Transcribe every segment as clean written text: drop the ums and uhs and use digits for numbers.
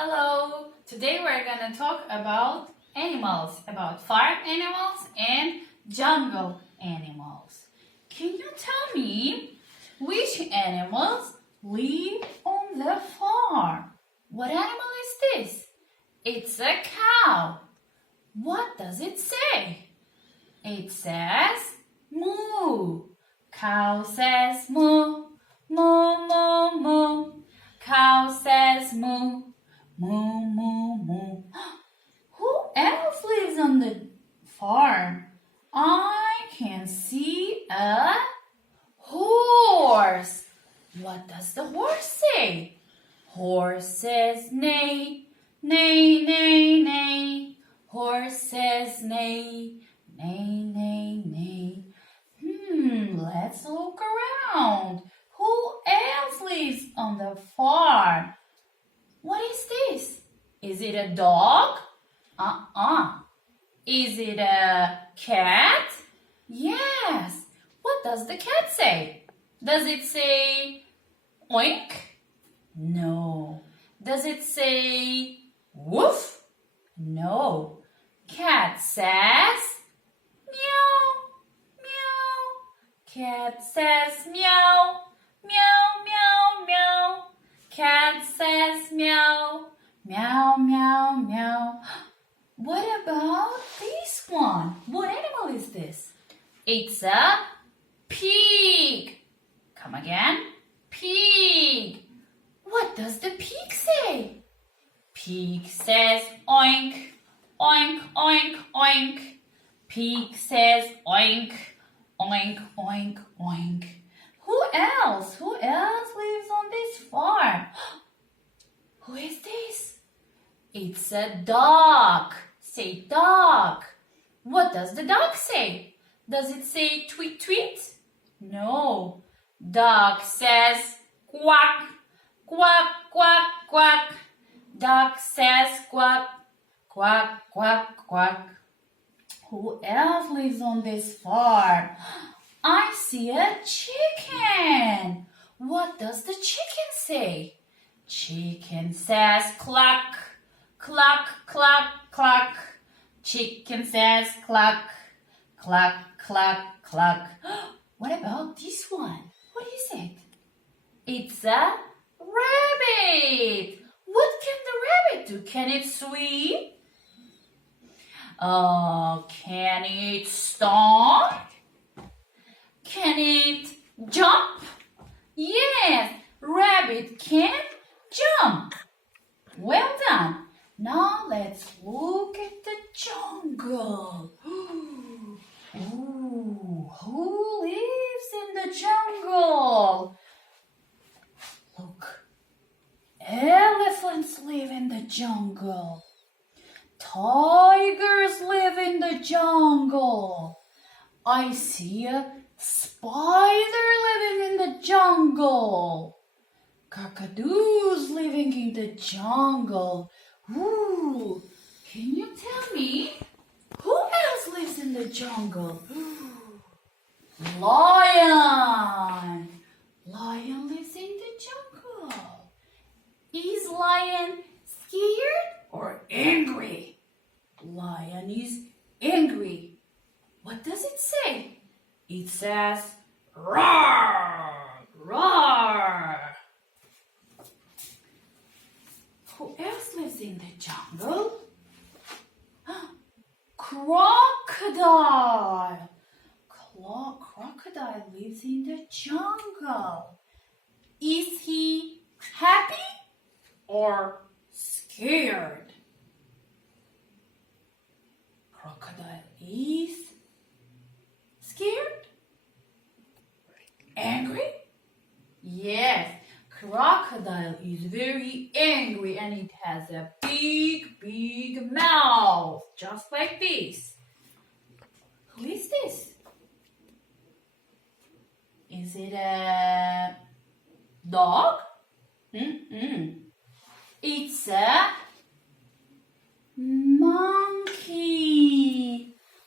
Hello! Today we're gonna talk about animals, about farm animals and jungle animals. Can you tell me which animals live on the farm? What animal is this? It's a cow. What does it say? It says moo. Cow says moo, moo, moo, moo. Cow says moo. Moo, moo, moo. Who else lives on the farm? I can see a horse. What does the horse say? Horse says neigh, neigh, neigh, neigh. Horse says neigh, neigh, neigh, neigh. Let's look around. Who else lives on the farm? What is this? Is it a dog? Is it a cat? Yes. What does the cat say? Does it say oink? No. Does it say woof? No. Cat says meow, meow. Cat says meow, meow, meow, meow. Cat says meow, meow, meow, meow. What about this one? What animal is this? It's a pig. Come again. Pig. What does the pig say? Pig says oink, oink, oink, oink. Pig says oink, oink, oink, oink. Who else? Who else lives on this farm? Who is this? It's a dog. Say dog. What does the dog say? Does it say tweet tweet? No. Dog says quack, quack, quack, quack. Dog says quack, quack, quack, quack. Who else lives on this farm? I see a chicken. What does the chicken say? Chicken says cluck, cluck, cluck, cluck. Chicken says cluck, cluck, cluck, cluck. What about this one? What is it? It's a rabbit. What can the rabbit do? Can it swim? Can it stomp? Can it jump? Yes, rabbit can jump. Well done. Now let's look at the jungle. Ooh, who lives in the jungle? Look, elephants live in the jungle. Tigers live in the jungle. I see a spider living in the jungle. Cockatoos living in the jungle. Ooh, can you tell me who else lives in the jungle? Lion. Lion lives in the jungle. Is lion scared or angry? Lion is angry. What does it say? It says roar, roar. Who else lives in the jungle? Crocodile. Crocodile lives in the jungle. Is he happy or scared? Crocodile is scared? Angry? Yes, crocodile is very angry and it has a big, big mouth, just like this. Who is this? Is it a dog? It's a monkey.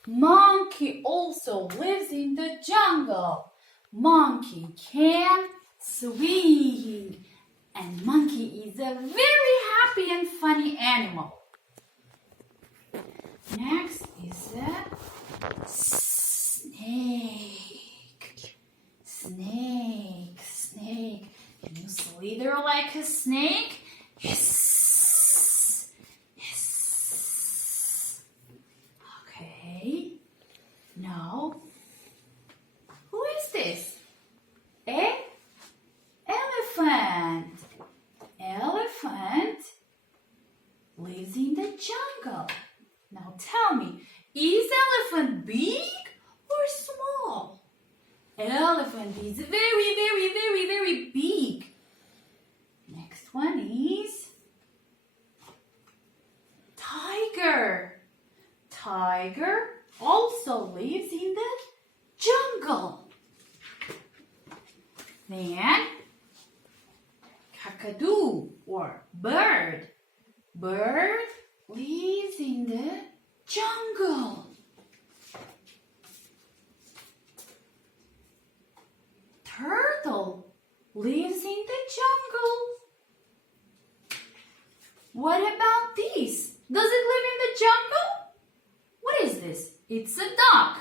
Monkey also lives in the jungle. Monkey can swing. And monkey is a very happy happy and funny animal. Next is a snake. Snake. Can you slither like a snake? Yes. Okay. Now, who is this? Elephant. Elephant lives in the jungle. Now tell me, is elephant big or small? Elephant is very big. Next one is tiger. Tiger also lives in the jungle. Then kakadu or bird. Bird lives in the jungle. Turtle lives in the jungle. What about this? Does it live in the jungle? What is this? It's a duck.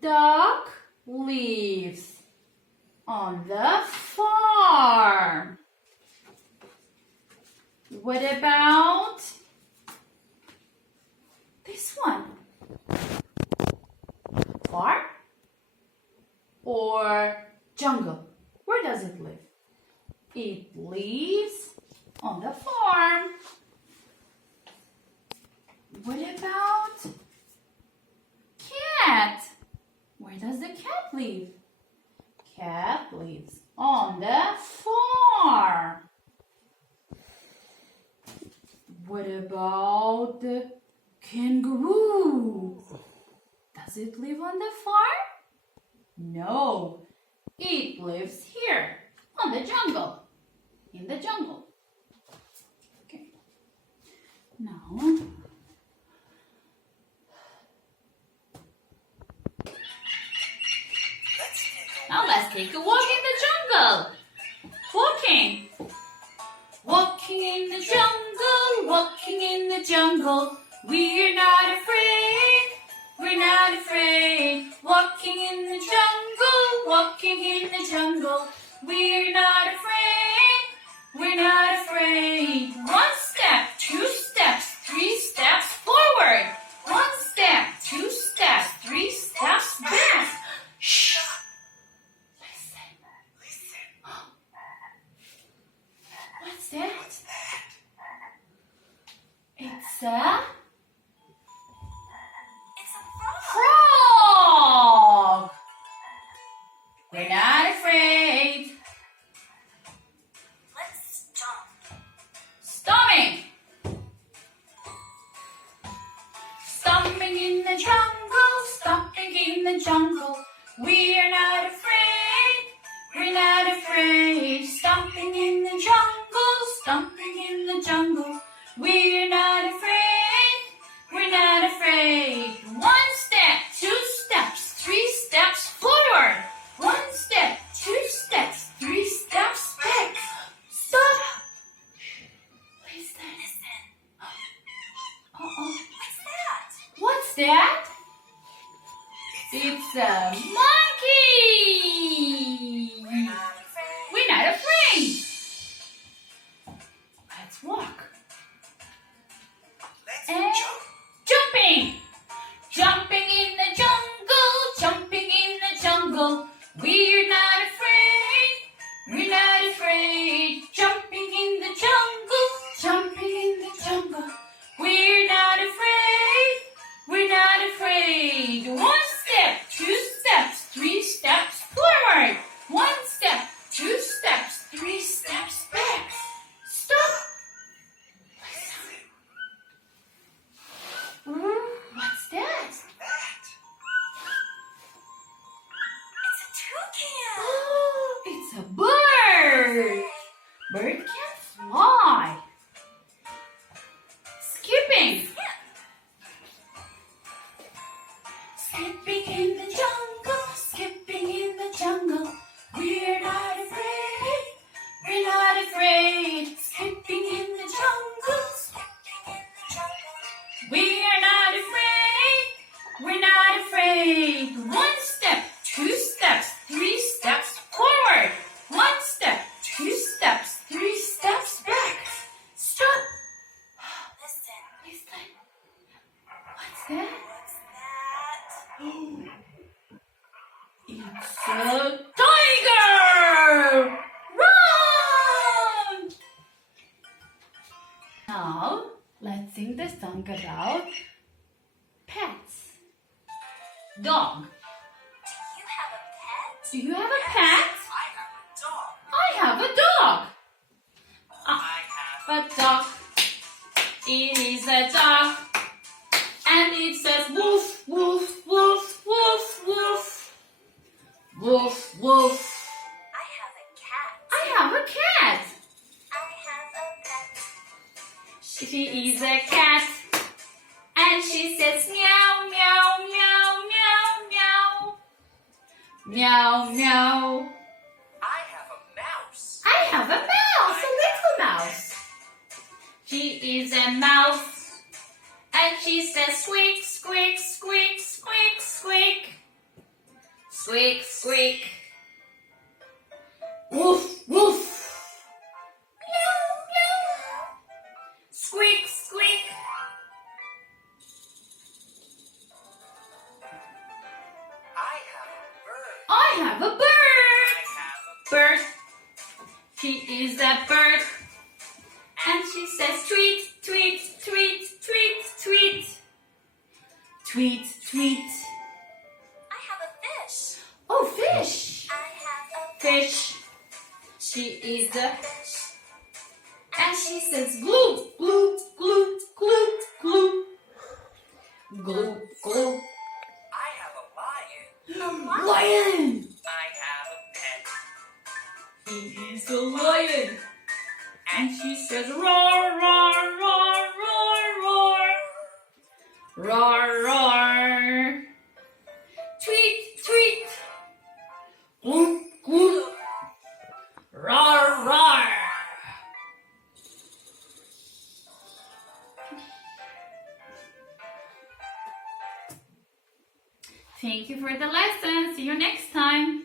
Duck lives on the farm. What about this one? Farm or jungle? Where does it live? It lives on the farm. What about cat? Where does the cat live? Cat lives on the farm. What about the kangaroo? Does it live on the farm? No, it lives here on the jungle. In the jungle. Okay. Now let's take a walk in the jungle. Walking. Walking in the jungle, walking in the jungle. We're not afraid, we're not afraid. Walking in the jungle, walking in the jungle. We're not afraid, we're not afraid. One step, two steps, three steps forward. One step, two steps, three steps back. Shh. What's that? It's a frog. We're not afraid. Let's jump. Stomping. Stomping in the jungle, stomping in the jungle. We're not afraid. We're not afraid. Stomping in the jungle, stomping in the jungle. We're not afraid, we're not afraid. One step, two steps, three steps forward. One step, two steps, three steps back. Stop. Listen. Uh-oh. What's that? It's a monkey. We're not afraid. Let's walk. And jumping. Jumping in the jungle, jumping in the jungle. We're not afraid, we're not afraid. Jumping in the jungle, jumping in the jungle. We're not afraid, we're not afraid. One step, two steps, three steps forward. One step, two steps, three steps back. Stop. What's that? It's a toucan. Oh, it's a bird. Bird can fly. Skipping. Skipping in the jungle, skipping in the jungle. We're not afraid, we're not afraid. Skipping in Now, let's sing the song about pets. Dog. Do you have a pet? I have a dog. I have a dog. It is a dog. And it says woof, woof, woof, woof, woof. Woof, woof. I have a cat. She is a cat. And she says meow, meow, meow, meow, meow. Meow, meow. I have a mouse. I have a mouse, a little mouse. She is a mouse. And she says squeak, squeak, squeak, squeak, squeak. Squeak, squeak. Woof, woof. Meow, meow. Squeak, squeak. I have a bird. Bird. She is a bird. And she says tweet, tweet, tweet, tweet, tweet. Tweet, tweet. I have a fish. Oh, fish. I have a Fish. She is a fish. And she says glue, glue, glue, glue, glue. Glue, glue. I have a lion. Lion. I have a pet. He is a lion. And she says roar, roar, roar, roar, roar. Roar, roar. Tweet, tweet. Gloop, gloop. Roar, roar. Thank you for the lesson. See you next time.